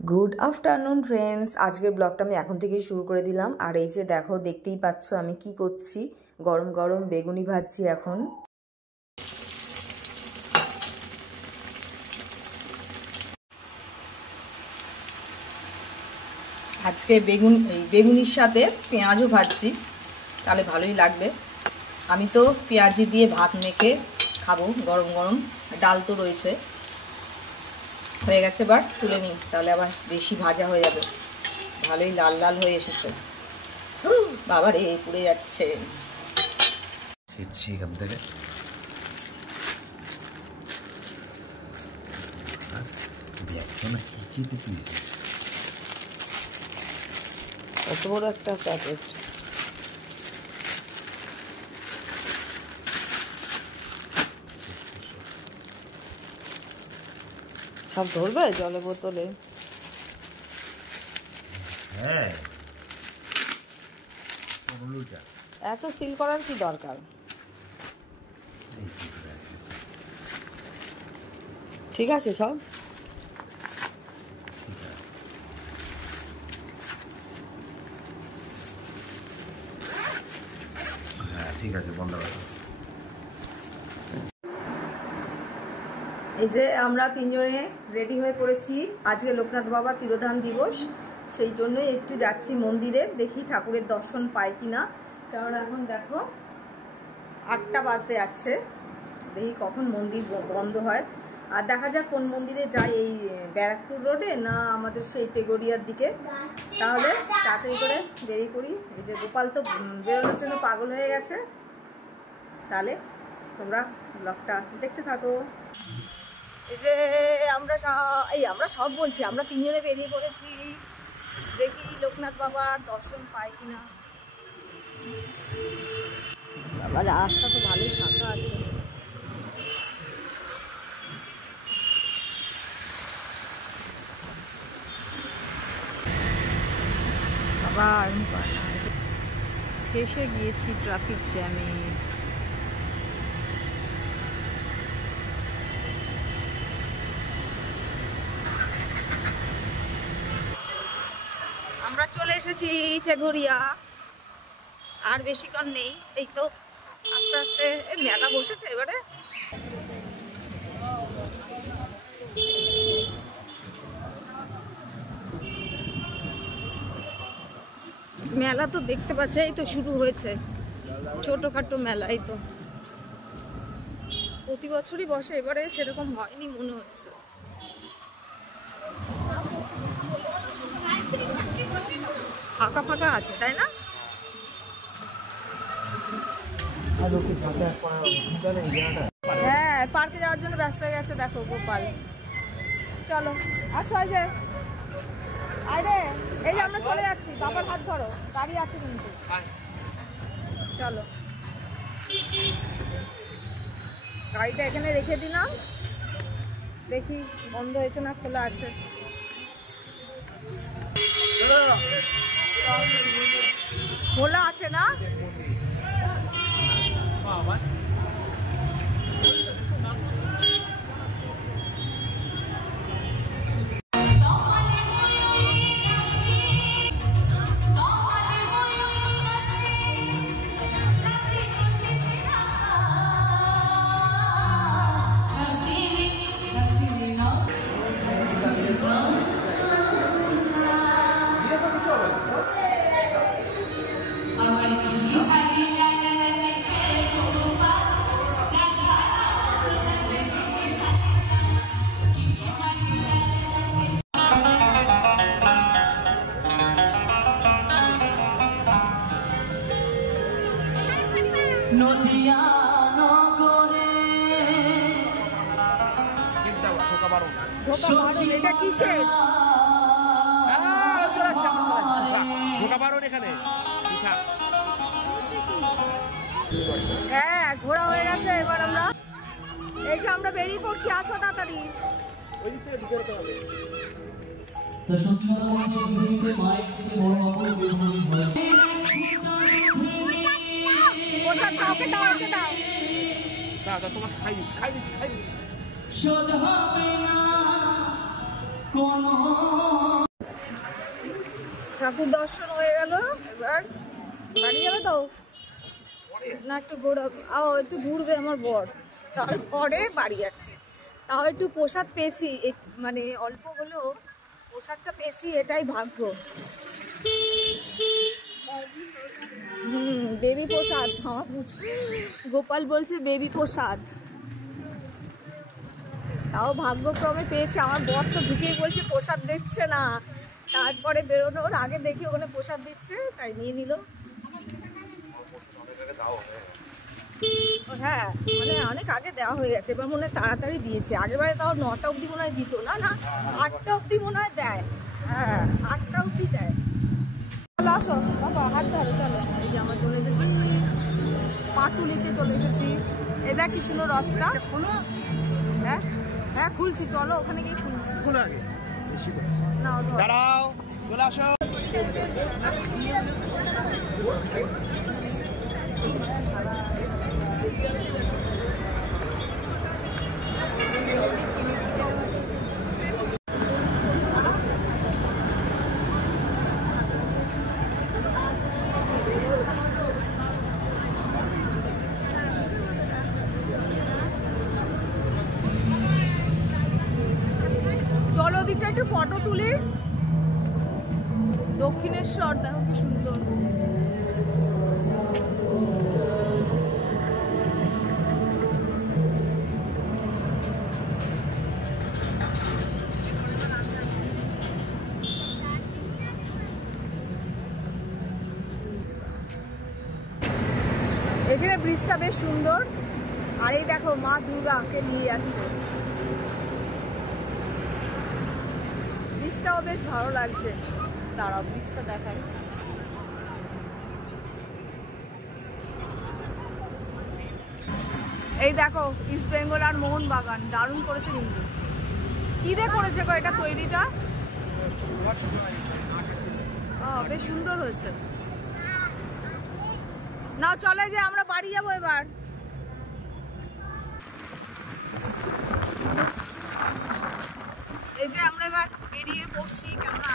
Good afternoon friends, আজকের ব্লগটা আমি এখন থেকেই শুরু করে দিলাম। আর এই যে দেখো, দেখতেই পাচ্ছ আমি কি করছি, গরম গরম বেগুনি ভাজছি এখন। আজকে বেগুনির সাথে পেঁয়াজও ভাজছি, তাহলে ভালোই লাগবে। আমি তো পেঁয়াজি দিয়ে ভাত মেখে খাবো গরম গরম, ডাল তো রয়েছে। হয়ে গেছে, এবার তুলে নিই, তাহলে আবার বেশি ভাজা হয়ে যাবে। ভালোই লাল লাল হয়ে এসেছে। বাবা রে, পুড়ে যাচ্ছে। এত বড় একটা প্যাকেট। সব ধরবে জলে বোতলে? হ্যাঁ, এত সিল করার কি দরকার? ঠিক আছে সব। হ্যাঁ ঠিক আছে, বন্ধ করো। এই যে আমরা তিনজনে রেডি হয়ে পড়েছি। আজকে লোকনাথ বাবা তিরোধান দিবস, সেই জন্যই একটু যাচ্ছি মন্দিরে, দেখি ঠাকুরের দর্শন পাই কিনা। কারণ এখন দেখো 8টা বাজতে যাচ্ছে, দেখি কখন মন্দির বন্ধ হয়। আর দেখা যাক কোন মন্দিরে যাই, এই ব্যারাকপুর রোডে না আমাদের সেই টেগোরিয়ার দিকে। তাহলে তাড়াতাড়ি করে বেরিয়ে পড়ি। এই যে গোপাল তো বেরোনোর জন্য পাগল হয়ে গেছে। তাহলে তোমরা ব্লগটা দেখতে থাকো। এই যে আমরা সব বলছি, আমরা তিনজনে বেরিয়ে পড়েছি। দেখি লোকনাথ বাবার দর্শন পাই কিনা। বাবা, রাস্তা তো ভালোই ফাঁকা আছে। বাবা, ফেসে গিয়েছি ট্রাফিক জ্যামে। আমরা চলে এসেছি টেগোরিয়া, আর বেশিক্ষণ নেই। এই তো আস্তে আস্তে মেলা বসেছে এবারে। মেলা তো দেখতে পাচ্ছে, এই তো শুরু হয়েছে ছোটখাটো মেলা। এই তো প্রতি বছরই বসে, এবারে সেরকম হয়নি মনে হচ্ছে। ফাঁকা ফাঁকা আছে, তাই না? হ্যাঁ, পার্কে যাওয়ার জন্য ব্যস্ত হয়ে গেছে দেখো গোপাল। চলো আসো, এই যে আরে, এই যে আমরা চলে যাচ্ছি। বাবার হাত ধরো, গাড়ি আছে কিন্তু। চলো, গাড়িটা এখানে রেখে দিলাম, দেখি বন্ধ হয়েছে না খোলা আছে। খোলা আছে না? নদিয়া নগরে এটা কিসের? হ্যাঁ, ঘোরা হয়ে গেছে। এবার আমরা এই যে আমরা বেরিয়ে পড়ছি, আসো তাড়াতাড়ি। প্রসাদ দাও, ওকে দাও, ওকে দাও। তোমার খাই দিচ্ছি। শোধ হবে না কোনো ঠাকুর দর্শন হয়ে গেল, এবার বাড়ি যাবে তো না? একটু একটু ঘুরবে আমার বর, তারপরে বাড়ি যাচ্ছে। তাও একটু প্রসাদ পেয়েছি, মানে অল্প হলেও প্রসাদটা পেয়েছি, এটাই ভাগ্য। বেবি প্রসাদ, আমার গোপাল বলছে বেবি প্রসাদ, তাও ভাগ্যক্রমে পেয়েছে। আমার বর তো ঢুকেই বলছে প্রসাদ দিচ্ছে না, তারপরে বেরোনোর আগে দেখি ওখানে প্রসাদ দিচ্ছে, তাই নিয়ে নিল। হ্যাঁ, মানে অনেক আগে দেওয়া হয়ে গেছে, এবার মনে হয় তাড়াতাড়ি দিয়েছে। আগেরবারে তাও 9টা অবধি মনে হয় দিত, না 8টা অবধি মনে হয় দেয়। হ্যাঁ, 8টা অবধি দেয়। চলো আসো বাবা, হাত ধরো, চলো। এই যে আমরা চলে এসেছি পাটুলিতে, চলে এসেছি। এটা কি সুন্দর রথটা। হ্যাঁ হ্যাঁ, খুলছি, চলো ওখানে গিয়ে খুলছি। নাও দাঁড়াও, চলে আসো। চলো দিকটা একটু ফটো তুলি। দক্ষিণেশ্বর দেখো কি সুন্দর। এখানে ব্রিজটা বেশ সুন্দর, আর এই দেখো মা দুর্গাকে নিয়ে যাচ্ছে। ব্রিজটাও বেশ ভালো লাগছে। দাঁড়াও, ব্রিজটা দেখাই। এই দেখো ইস্ট বেঙ্গল আর মোহনবাগান, দারুণ করেছে কিন্তু। কি দিয়ে করেছে গো এটা তৈরিটা? বেশ সুন্দর হয়েছে। নাও চলে যে আমরা বাড়ি যাবো এবার। এই যে আমরা এবার বেরিয়ে পড়ছি, কেননা